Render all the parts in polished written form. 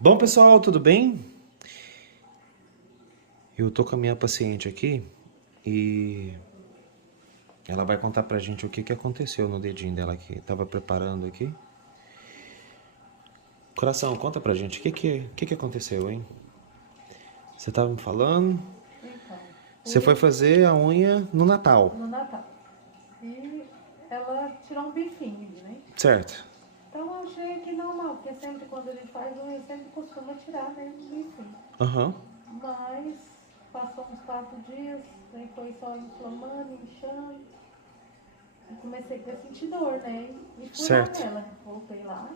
Bom, pessoal, tudo bem? Eu tô com a minha paciente aqui e ela vai contar pra gente o que que aconteceu no dedinho dela aqui. Tava preparando aqui. Coração, conta pra gente o que que aconteceu, hein? Você tava me falando? Então, Você foi fui fazer a unha no Natal, no Natal. E ela tirou um bifinho, né? certo? Então eu achei que normal, porque sempre quando a gente faz unha, sempre costuma tirar, né? Um bifinho. Aham, Mas passou uns 4 dias, aí foi só inflamando, inchando. E comecei a sentir dor, né? E fui lá certo. nela. Voltei lá.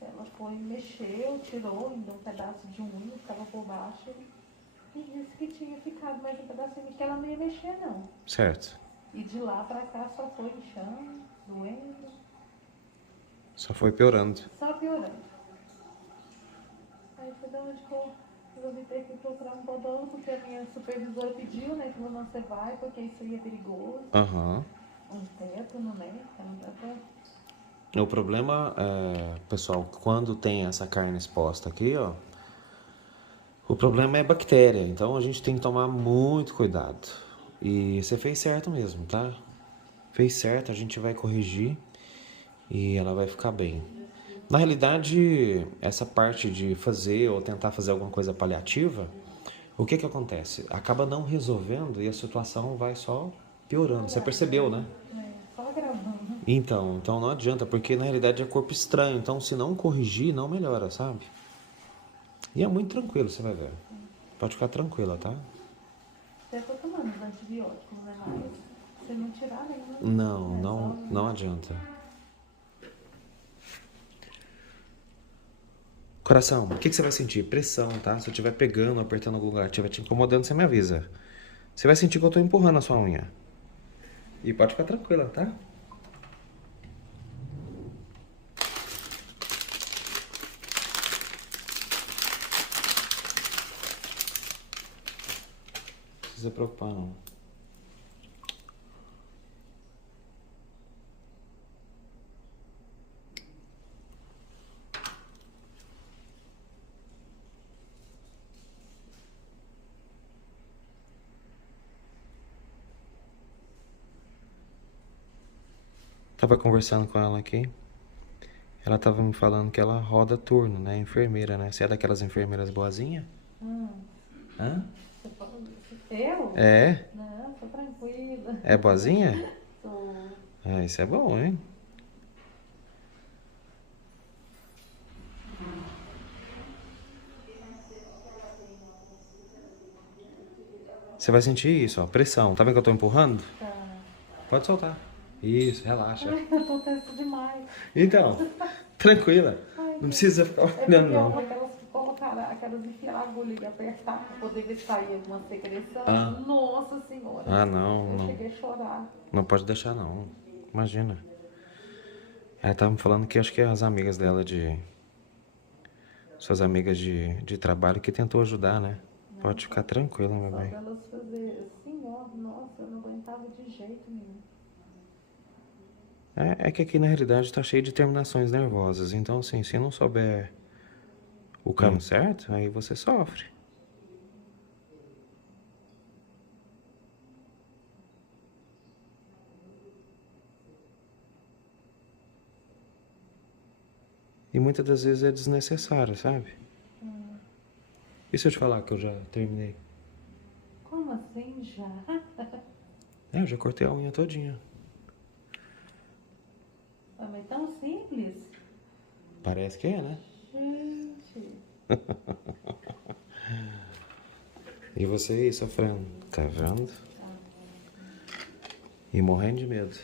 Ela foi, mexeu, tirou ainda um pedaço de unha que estava por baixo. E disse que tinha ficado mais um pedacinho, que ela não ia mexer, não. Certo. E de lá pra cá só foi inchando, doendo, Só foi piorando. só piorando. Aí foi da onde que eu resolvi ter que procurar um podólogo, porque a minha supervisora pediu, né, que não você vai, porque isso aí é perigoso. Aham. Um tétano, né? Então dá pra... O problema é, pessoal, quando tem essa carne exposta aqui, ó, o problema é bactéria, então a gente tem que tomar muito cuidado. E você fez certo mesmo, tá? Fez certo, a gente vai corrigir e ela vai ficar bem. Na realidade, essa parte de fazer ou tentar fazer alguma coisa paliativa, o que que acontece? Acaba não resolvendo e a situação vai só piorando. Você percebeu, né? Só gravando. Então não adianta, porque na realidade é corpo estranho. Então, se não corrigir, não melhora, sabe? E é muito tranquilo, você vai ver. Pode ficar tranquila, tá? Até tô tomando os antibióticos, né? Mas se não tirar nenhum, Não, é não, só... não adianta. Coração, o que que você vai sentir? Pressão, tá? Se eu estiver pegando, apertando algum lugar, estiver te incomodando, você me avisa. Você vai sentir que eu tô empurrando a sua unha. E pode ficar tranquila, tá? Não precisa se preocupar, não. Tava conversando com ela aqui. Ela tava me falando que ela roda turno, né? Enfermeira, né? Você é daquelas enfermeiras boazinha? Hum, Hã? você falou isso. Eu? É? Não, tô tranquila. É boazinha? Tô... Ah, isso é bom, hein? Você vai sentir isso, ó. Pressão. Tá vendo que eu tô empurrando? Tá. Pode soltar. Isso, relaxa. Ai, eu tô tenso demais. Então, tranquila. Ai, Não Deus. precisa ficar É olhando, porque não. aquelas que colocaram, aquelas enfiaram a agulha e apertar pra poder ver se sair alguma secreção. Ah, Nossa senhora. não, Eu não. cheguei a chorar. Não pode deixar, não. Imagina. Ela tava me falando que acho que é as amigas dela de... Suas amigas de trabalho que tentou ajudar, né? Não, Pode ficar tranquila, meu só bem. delas fazer assim, ó. Nossa, eu não aguentava de jeito nenhum. É que aqui na realidade tá cheio de terminações nervosas. Então, assim, se não souber o caminho certo, aí você sofre. E muitas das vezes é desnecessário, sabe? E se eu te falar que eu já terminei? Como assim já? É, eu já cortei a unha todinha. Ah, mas tão simples? Parece que é, né? Gente. E você aí sofrendo, tá vendo? E morrendo de medo.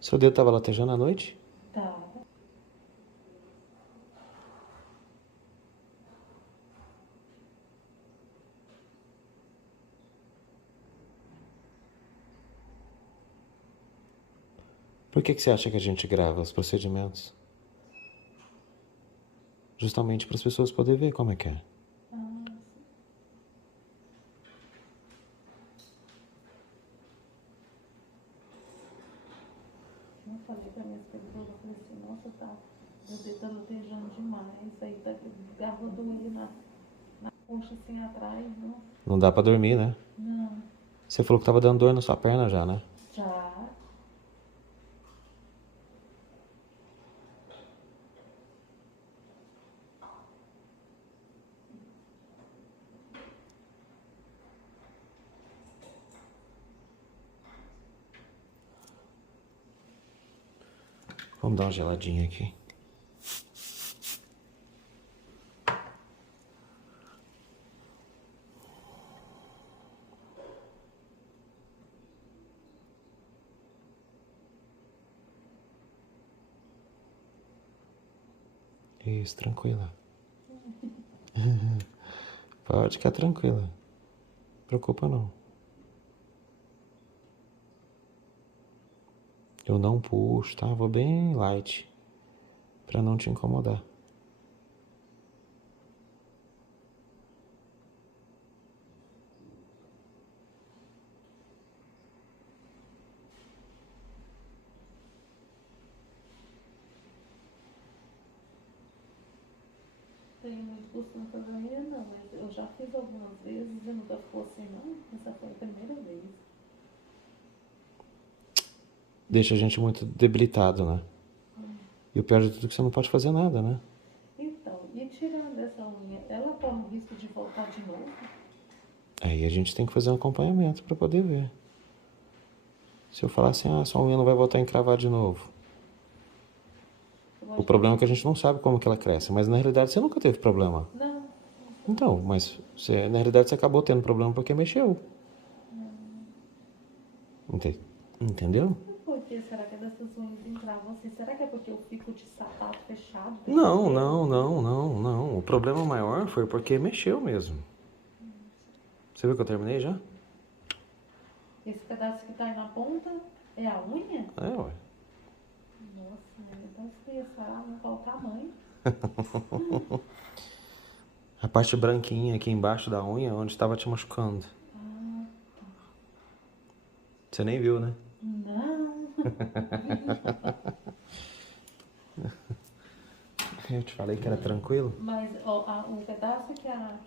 Seu dedo tava latejando à noite? Tá. Por que você acha que a gente grava os procedimentos? Justamente para as pessoas poderem ver como é que é. Ah, falei pra minha esposa, eu falei assim, nossa, tá, meu dedo tá latejando demais, aí tá garra doendo na coxa assim atrás, não? Não dá pra dormir, né? Não, Você falou que tava dando dor na sua perna já, né? já. Vamos dar uma geladinha aqui. Isso, tranquila. Pode ficar tranquila. Não preocupa não. Eu não puxo, tá? Vou bem light. Pra não te incomodar. Tenho muito costume fazer unha, não, mas eu já fiz algumas vezes e nunca ficou assim, não. Essa foi a primeira vez. Deixa a gente muito debilitado, né? E o pior de tudo é que você não pode fazer nada, né? Então, e tirando essa unha, ela corre o risco de voltar de novo? Aí a gente tem que fazer um acompanhamento pra poder ver. Se eu falar assim, ah, sua unha não vai voltar a encravar de novo. O problema é que a gente não sabe como que ela cresce, mas na realidade você nunca teve problema. Não. Então, mas você, na realidade você acabou tendo problema porque mexeu. Entendeu? Por que será que é dessas unhas encravam assim? Será que é porque eu fico de sapato fechado? Não, não, não, não, não. O problema maior foi porque mexeu mesmo. Você viu que eu terminei já? Esse pedaço que tá aí na ponta é a unha? É, ué. Nossa, então se pensar, não qual o tamanho. A parte branquinha aqui embaixo da unha, onde estava te machucando. Ah, Você nem viu, né? não. Eu te falei que era tranquilo. Mas ó, o pedaço que a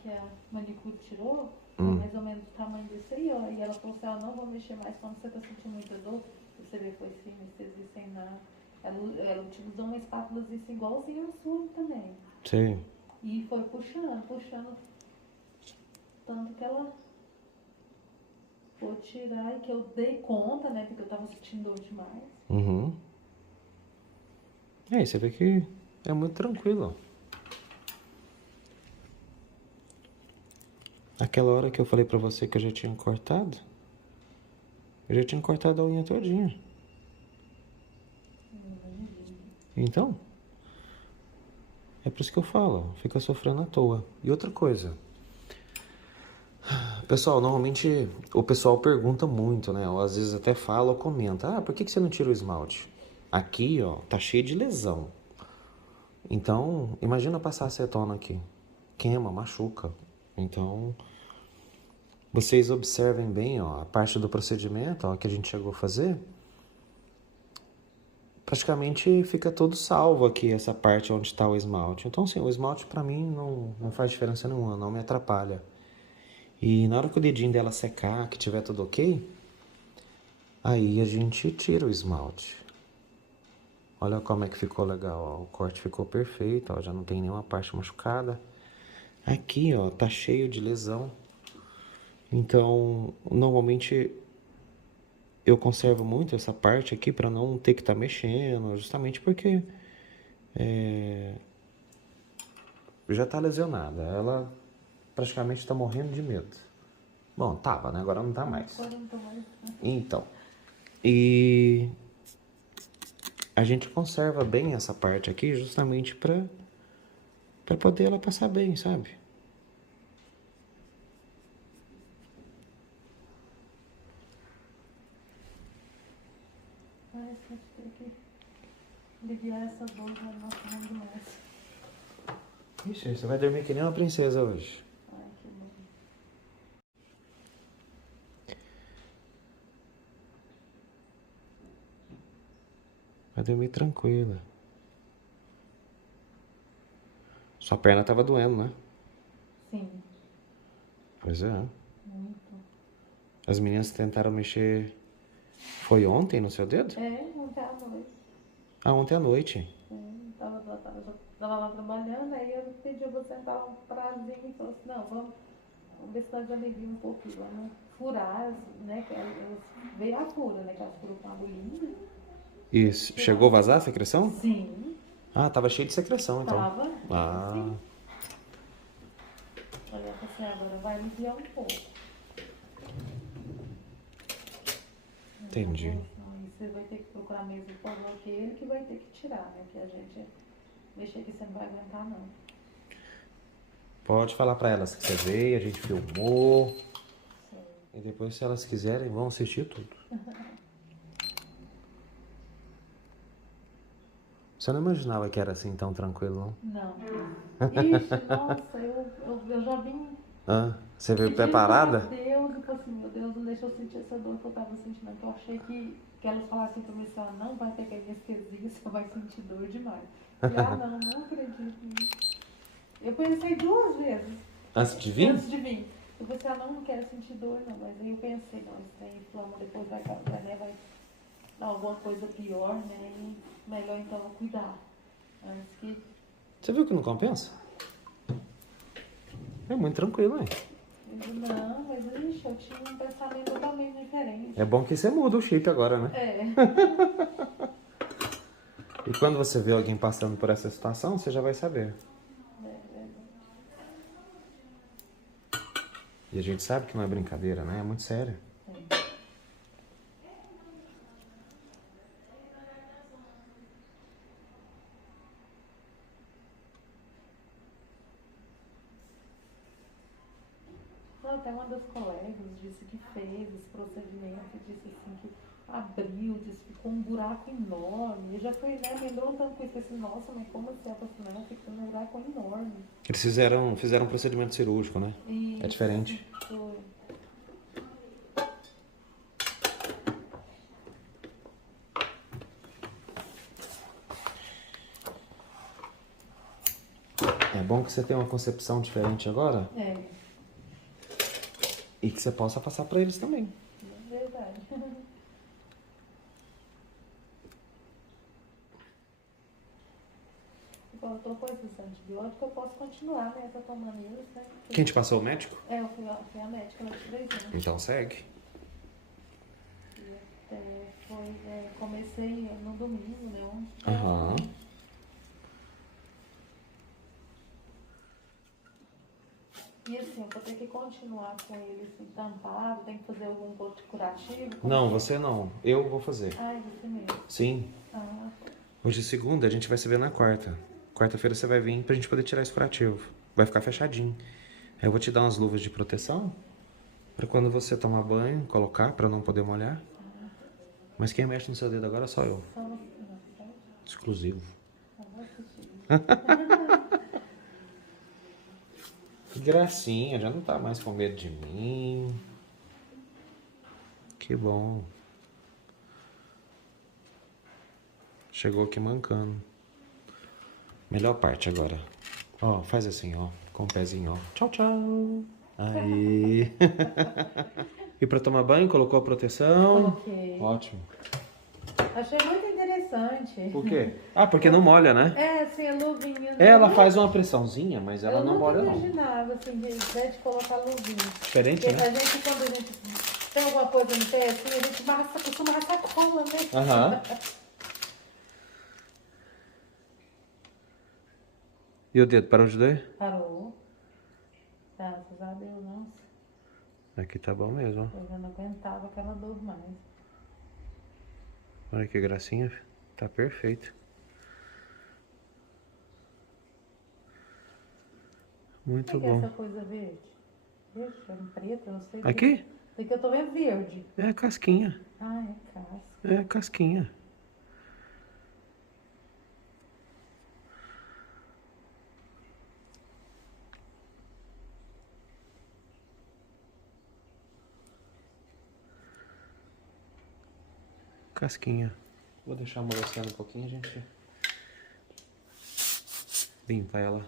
manicure tirou foi mais ou menos o tamanho desse aí, ó. E ela falou assim, ó, não vou mexer mais quando você tá sentindo muita dor. Você vê, foi sem anestesia, sem nada. Ela utilizou uma espátula assim, igualzinha a sua também. Sim. E foi puxando, puxando. Tanto que ela foi tirar e que eu dei conta, né? Porque eu tava sentindo dor demais. Uhum. É, você vê que é muito tranquilo. Aquela hora que eu falei pra você que eu já tinha cortado, eu já tinha cortado a unha todinha. Então, é por isso que eu falo, fica sofrendo à toa. E outra coisa, pessoal, normalmente o pessoal pergunta muito, né? Ou às vezes até fala ou comenta, ah, por que você não tira o esmalte? Aqui, ó, tá cheio de lesão. Então, imagina passar acetona aqui. Queima, machuca. Então, vocês observem bem, ó, a parte do procedimento, ó, que a gente chegou a fazer. Praticamente fica todo salvo aqui, essa parte onde está o esmalte. Então, assim, o esmalte pra mim não faz diferença nenhuma, não me atrapalha. E na hora que o dedinho dela secar, que tiver tudo ok, aí a gente tira o esmalte. Olha como é que ficou legal, ó. O corte ficou perfeito, ó, já não tem nenhuma parte machucada. Aqui, ó, tá cheio de lesão. Então, normalmente eu conservo muito essa parte aqui para não ter que estar mexendo, justamente porque já tá lesionada. Ela praticamente tá morrendo de medo. Bom, tava, né? Agora não tá mais. Agora não tô mais. Então, e a gente conserva bem essa parte aqui justamente para poder ela passar bem, sabe? Ai, só tem que aliviar essa dor, já não tá demais. Ixi, você vai dormir que nem uma princesa hoje. Ai, que bom. Vai dormir tranquila. Sua perna tava doendo, né? Sim, Pois é. muito. As meninas tentaram mexer. Foi ontem no seu dedo? É, ontem à noite. Ah, ontem à noite. Tava lá trabalhando, aí eu pedi pra sentar um prazinho e falou assim, não, vamos ver se nós aliviamos um pouquinho, vamos furar, né? Que elas veio a fura, né? Que elas furam com a agulhinha. E chegou a vazar a secreção? Sim, Ah, tava cheio de secreção então. tava. Ah, Sim. Olha, assim, agora vai aliviar um pouco. entendi. Aí você vai ter que procurar mesmo o povão que ele que vai ter que tirar, né? Que a gente mexer aqui você não vai aguentar não. Pode falar pra elas que você veio, a gente filmou. Sim. E depois, se elas quiserem, vão assistir tudo. Você não imaginava que era assim tão tranquilo, não? Não. Ixi, nossa, eu já vim Ah, você veio pedindo preparada? pra Deus, e falei assim, meu Deus, não deixa eu sentir essa dor que eu tava sentindo. Que eu achei que elas falassem pra mim assim, ó, não vai pegar anestesia, você vai sentir dor demais. Eu falei, não acredito nisso. Eu pensei 2 vezes Antes de vir? antes de vir. Eu falei assim, não quero sentir dor não, mas aí eu pensei, não, isso aí inflama, depois vai dar alguma coisa pior, né? E melhor então eu cuidar. Antes que. Você viu que não compensa? É muito tranquilo, hein? Eu digo, não, mas ixi, eu tinha um pensamento totalmente diferente. É bom que você muda o chip agora, né? É. E quando você vê alguém passando por essa situação, você já vai saber. E a gente sabe que não é brincadeira, né? É muito sério. Não, até uma das colegas disse que fez esse procedimento, disse assim que abriu, disse que ficou um buraco enorme. Eu já fui, né, lembrou tanto com isso, assim, nossa, mas como assim? Eu falei assim, não, ficou um buraco enorme. Eles fizeram um procedimento cirúrgico, né? É diferente. Foi. É bom que você tenha uma concepção diferente agora É, e que você possa passar pra eles também. é verdade. Igual eu tô com esses antibióticos, eu posso continuar, né? Tô tomando eles, né? Quem te passou o médico? É, eu fui a médica, ela te 3 anos. Então segue. E até foi, comecei no domingo, né? Aham. E assim, eu vou ter que continuar com ele assim, tampado, tem que fazer algum outro curativo? Como Não, que é? você não. Eu vou fazer. Ai, você mesmo. Sim. Ah, Hoje é segunda, a gente vai se ver na quarta. Quarta-feira você vai vir pra gente poder tirar esse curativo. Vai ficar fechadinho. Aí eu vou te dar umas luvas de proteção pra quando você tomar banho, colocar pra não poder molhar. Mas quem mexe no seu dedo agora é só eu. só você não, tá? Exclusivo. Só você sim. Que gracinha, já não tá mais com medo de mim. Que bom. Chegou aqui mancando. Melhor parte agora. Ó, faz assim, ó. Com o pezinho, ó. Tchau, tchau. Aí. E pra tomar banho, colocou a proteção? Coloquei. Ótimo. Achei muito interessante. Por quê? Ah, porque não molha, né? É, assim, a luvinha. É, ela faz uma pressãozinha, mas ela eu não nunca molha, não. imaginava, assim, de invés de colocar luvinha. Diferente, Porque né? a gente, quando a gente tem alguma coisa no pé, assim, a gente costuma raçar cola, né? Aham. E o dedo, parou de doer? Parou. Graças a Deus, nossa. Aqui tá bom mesmo, ó. Eu já não aguentava aquela dor mais. Olha que gracinha. Tá perfeito. Muito O que é bom. essa coisa verde? Verde, preto, eu não sei. Aqui? Daqui eu tô vendo verde. É casquinha. Ah, é casca. É casquinha. Casquinha. Vou deixar amolecendo um pouquinho, a gente limpa ela.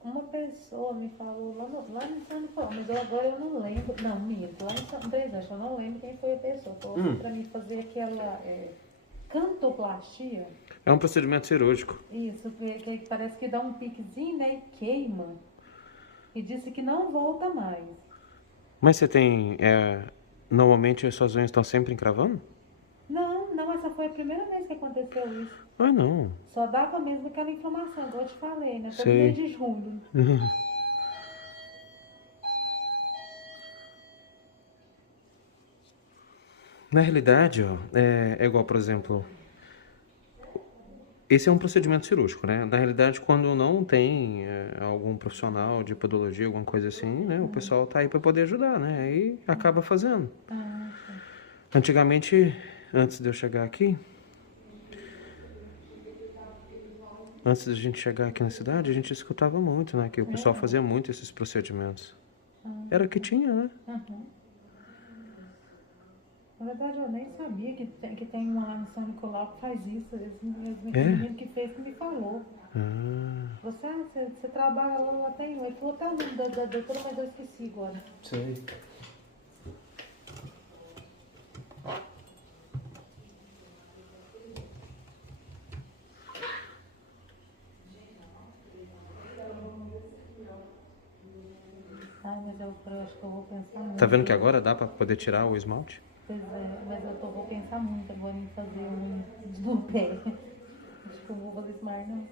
Uma pessoa me falou lá em São Paulo, mas agora eu não lembro. Não, minto, lá em São Paulo, eu não lembro quem foi a pessoa. Falou assim pra mim fazer aquela cantoplastia. É um procedimento cirúrgico. Isso, que parece que dá um piquezinho, né? E queima. E disse que não volta mais. Mas você tem... normalmente as suas unhas estão sempre encravando? Não, essa foi a primeira vez que aconteceu isso. Ah, não. Só dava mesmo aquela inflamação, igual eu te falei, né? Todo Sei. mês de julho. Na realidade, ó, é igual, por exemplo... Esse é um procedimento cirúrgico, né? Na realidade, quando não tem algum profissional de podologia, alguma coisa assim, né? O pessoal tá aí para poder ajudar, né? Aí acaba fazendo. Ah, tá. Antigamente, antes de eu chegar aqui, antes de a gente chegar aqui na cidade, a gente escutava muito, né? Que o pessoal fazia muito esses procedimentos. Era o que tinha, né? Uhum. Na verdade, eu nem sabia que tem uma lá no São Nicolau que faz isso. O menino que fez que me falou. Você trabalha lá tem. Ele falou até o nome da doutora, mas eu esqueci agora. Sei. Ah, mas eu acho que eu vou pensar muito. Tá vendo que agora dá para poder tirar o esmalte? Pois é, mas vou pensar muito agora em fazer um pé. Acho que eu vou fazer smart, não.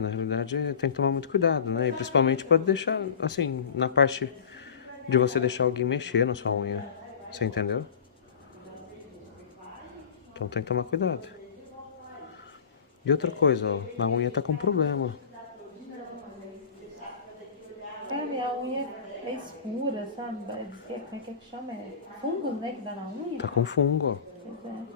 Na realidade, tem que tomar muito cuidado, né? E principalmente pode deixar, assim, na parte de você deixar alguém mexer na sua unha. Você entendeu? Então tem que tomar cuidado. E outra coisa, ó, a unha tá com problema. Minha unha é escura, sabe? Diz que como é que chama? É fungos, né? Que dá na unha? Tá com fungo, ó. Pois é.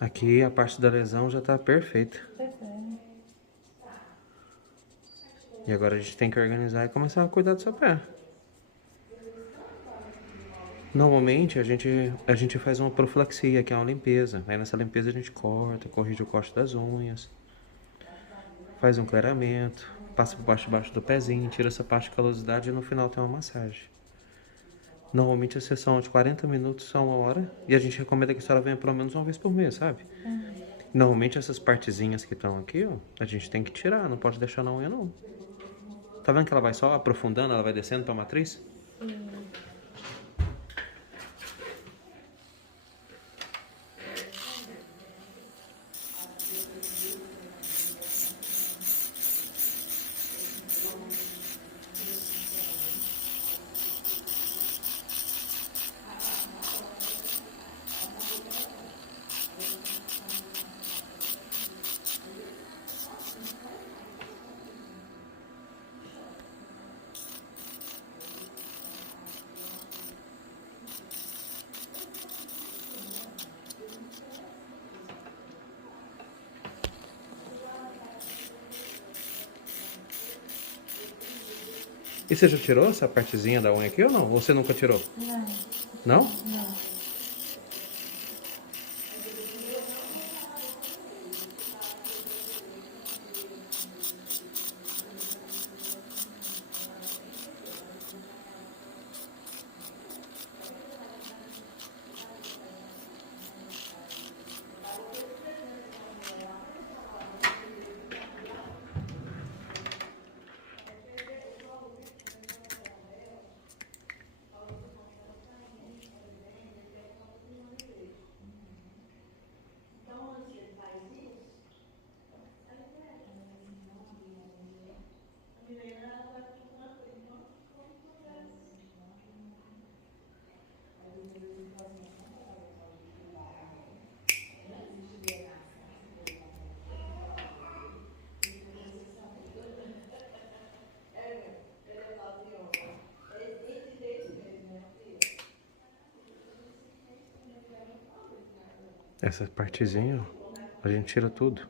Aqui a parte da lesão já tá perfeita. Pois é. E agora a gente tem que organizar e começar a cuidar do seu pé. Normalmente a gente faz uma profilaxia, que é uma limpeza. Aí nessa limpeza a gente corta, corrige o corte das unhas, faz um clareamento, passa por baixo do pezinho, tira essa parte de calosidade e no final tem uma massagem. Normalmente a sessão é de 40 minutos a 1 hora e a gente recomenda que a senhora venha pelo menos uma vez por mês, sabe? Normalmente essas partezinhas que estão aqui, ó, a gente tem que tirar, não pode deixar na unha não. Tá vendo que ela vai só aprofundando, ela vai descendo pra matriz? Sim. E você já tirou essa partezinha da unha aqui ou não? Ou você nunca tirou? Não. Não? Não. Essa partezinha, ó, a gente tira tudo.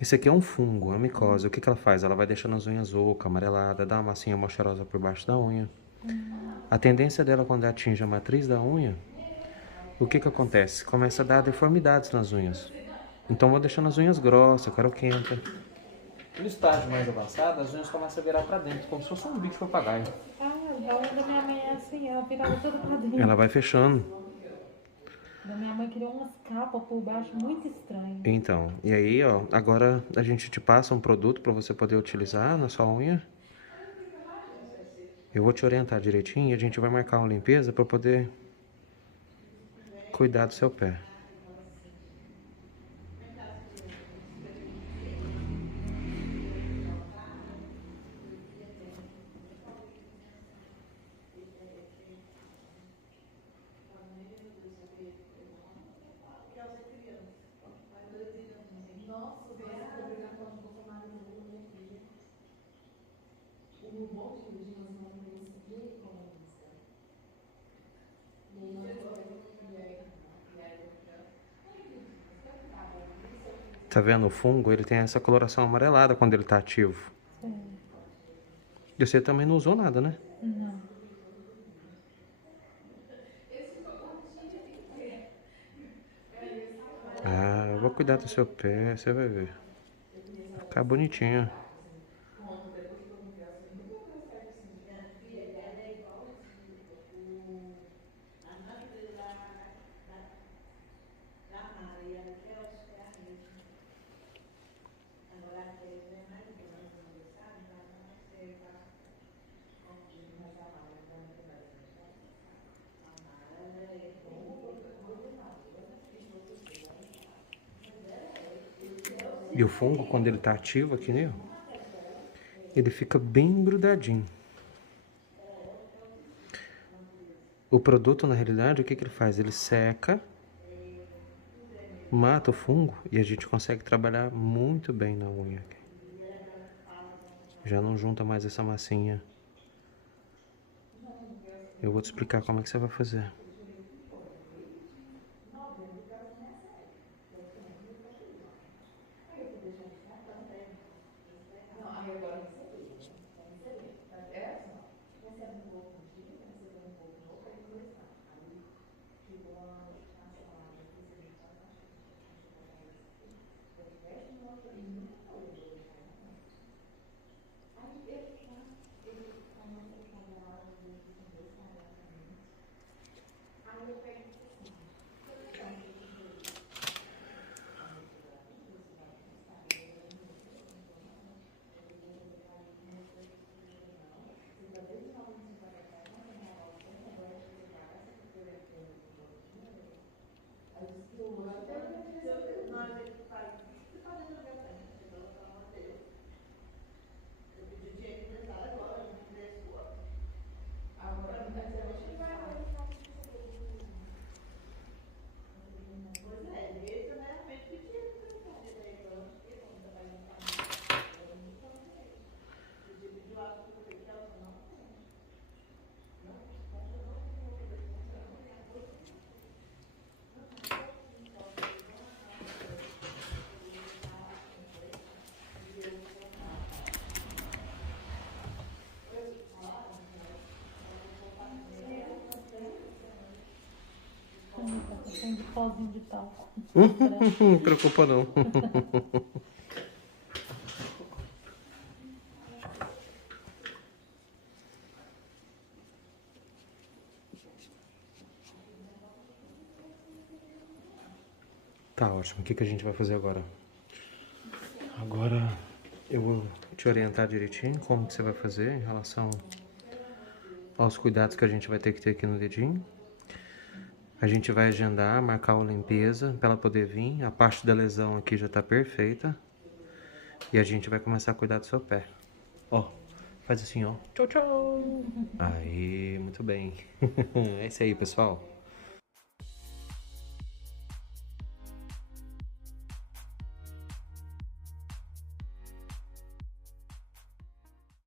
Esse aqui é um fungo, a micose. O que que ela faz? Ela vai deixando as unhas ocas, amareladas, dá uma massinha mó cheirosa por baixo da unha. A tendência dela quando atinge a matriz da unha, o que que acontece? Começa a dar deformidades nas unhas. Então vou deixando as unhas grossas, caroquenta. No estágio mais avançado, as unhas começam a virar pra dentro, como se fosse um bicho papagaio. Ah, a unha da minha mãe é assim, ela virava toda pra dentro. Ela vai fechando. Da minha mãe criou umas capas por baixo muito estranhas. Então, e aí, ó, agora a gente te passa um produto pra você poder utilizar na sua unha. Eu vou te orientar direitinho e a gente vai marcar uma limpeza pra poder cuidar do seu pé. Tá vendo o fungo? Ele tem essa coloração amarelada quando ele tá ativo. Sim. E você também não usou nada, né? Não. Ah, eu vou cuidar do seu pé, você vai ver. Vai ficar bonitinho. E o fungo, quando ele tá ativo aqui, né? Ele fica bem grudadinho. O produto, na realidade, o que que ele faz? Ele seca, mata o fungo e a gente consegue trabalhar muito bem na unha. Já não junta mais essa massinha. Eu vou te explicar como é que você vai fazer. Tá cheio de pozinho de talco. Não preocupa não. Tá ótimo. O que que a gente vai fazer agora? Agora eu vou te orientar direitinho como que você vai fazer em relação aos cuidados que a gente vai ter que ter aqui no dedinho. A gente vai agendar, marcar uma limpeza para ela poder vir. A parte da lesão aqui já tá perfeita. E a gente vai começar a cuidar do seu pé. Ó, faz assim, ó. Tchau, tchau. Aí, muito bem. É isso aí, pessoal.